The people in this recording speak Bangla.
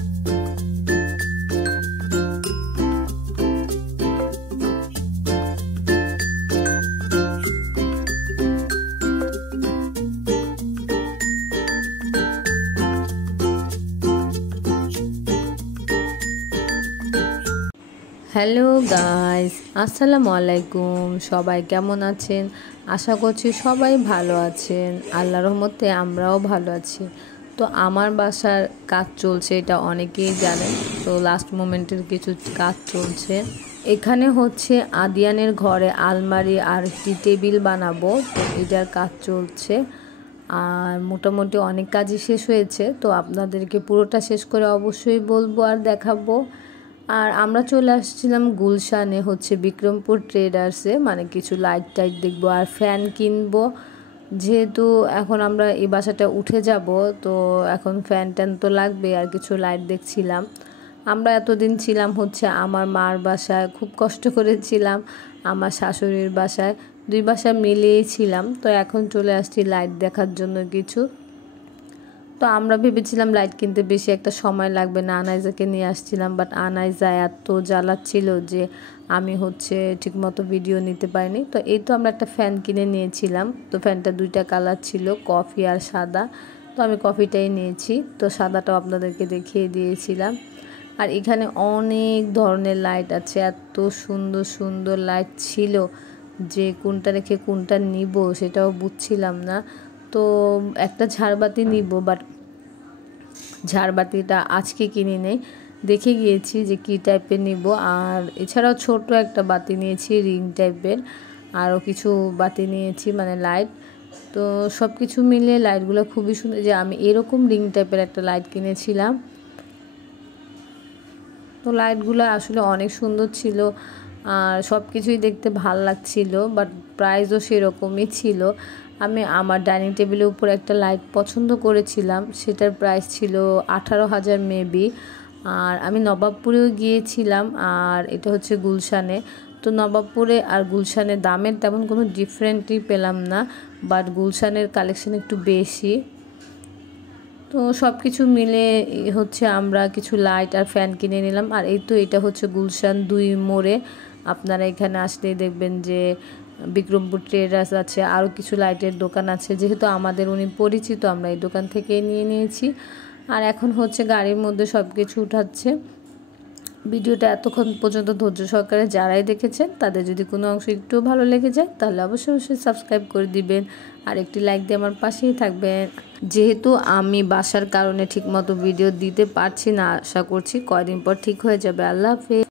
হ্যালো গাইস, আসসালামু আলাইকুম। সবাই কেমন আছেন? আশা করছি সবাই ভালো আছেন। আল্লাহর রহমতে আমরাও ভালো আছি। তো আমার বাসার কাজ চলছে, এটা অনেকেই জানেন। তো লাস্ট মোমেন্টের কিছু কাজ চলছে। এখানে হচ্ছে আদিয়ানের ঘরে আলমারি আর একটি টেবিল বানাবো, তো এটার কাজ চলছে। আর মোটামুটি অনেক কাজই শেষ হয়েছে, তো আপনাদেরকে পুরোটা শেষ করে অবশ্যই বলবো আর দেখাবো। আর আমরা চলে আসছিলাম গুলশানে, হচ্ছে বিক্রমপুর ট্রেডার্সে, মানে কিছু লাইট টাইট দেখবো আর ফ্যান কিনবো। যেহেতু এখন আমরা এই বাসাটা উঠে যাব, তো এখন ফ্যান ট্যান তো লাগবে, আর কিছু লাইট দেখছিলাম। আমরা এতদিন ছিলাম হচ্ছে আমার মার বাসায়, খুব কষ্ট করেছিলাম। আমার শাশুড়ির বাসায়, দুই বাসা মিলিয়েই ছিলাম। তো এখন চলে আসছি লাইট দেখার জন্য কিছু। তো আমরা ভেবেছিলাম লাইট কিনতে বেশি একটা সময় লাগবে না, আনাইজাকে নিয়ে আসছিলাম। বাট আনাইজা এত জ্বালাচ্ছিল যে আমি হচ্ছে ঠিকমতো ভিডিও নিতে পারিনি। তো এই তো আমরা একটা ফ্যান কিনে নিয়েছিলাম। তো ফ্যানটা দুইটা কালার ছিল, কফি আর সাদা। তো আমি কফিটাই নিয়েছি, তো সাদাটাও আপনাদেরকে দেখিয়ে দিয়েছিলাম। আর এখানে অনেক ধরনের লাইট আছে, এত সুন্দর সুন্দর লাইট ছিল যে কোনটা রেখে কোনটা নিব সেটাও বুঝছিলাম না। তো একটা ঝাড়বাতি নিব, বাট ঝাড়বাতিটা আজকে কিনে নেই, দেখে গিয়েছি যে কী টাইপের নিব। আর এছাড়াও ছোট একটা বাতি নিয়েছি রিং টাইপের, আরও কিছু বাতি নিয়েছি মানে লাইট। তো সব কিছু মিলিয়ে লাইটগুলো খুবই সুন্দর। যে আমি এরকম রিং টাইপের একটা লাইট কিনেছিলাম, তো লাইটগুলো আসলে অনেক সুন্দর ছিল আর সব কিছুই দেখতে ভাল লাগছিল। বাট প্রাইসও সেরকমই ছিল। আমি আমার ডাইনিং টেবিলের উপর একটা লাইট পছন্দ করেছিলাম, সেটার প্রাইস ছিল 18,000 মেবি। আর আমি নবাবপুরেও গিয়েছিলাম, আর এটা হচ্ছে গুলশানে। তো নবাবপুরে আর গুলশানে দামের তেমন কোনো ডিফারেন্টই পেলাম না, বাট গুলশানের কালেকশন একটু বেশি। তো সব কিছু মিলে হচ্ছে আমরা কিছু লাইট আর ফ্যান কিনে নিলাম। আর এই তো এটা হচ্ছে গুলশান 2 মোড়ে। আপনারা এখানে আসলেই দেখবেন যে বিক্রমপুর ট্রেডার্স আছে, আরও কিছু লাইটের দোকান আছে। যেহেতু আমাদের উনি পরিচিত, আমরা এই দোকান থেকেই নিয়ে নিয়েছি। আর এখন হচ্ছে গাড়ির মধ্যে সব কিছু উঠাচ্ছে। ভিডিওটা এতক্ষণ পর্যন্ত ধৈর্য সহকারে যারাই দেখেছেন, তাদের যদি কোনো অংশ একটু ভালো লেগে যায় তাহলে অবশ্যই অবশ্যই সাবস্ক্রাইব করে দিবেন আর একটি লাইক দিয়ে আমার পাশেই থাকবেন। যেহেতু আমি বাসার কারণে ঠিকমতো ভিডিও দিতে পারছি না, আশা করছি কয়দিন পর ঠিক হয়ে যাবে। আল্লাহ হাফেজ।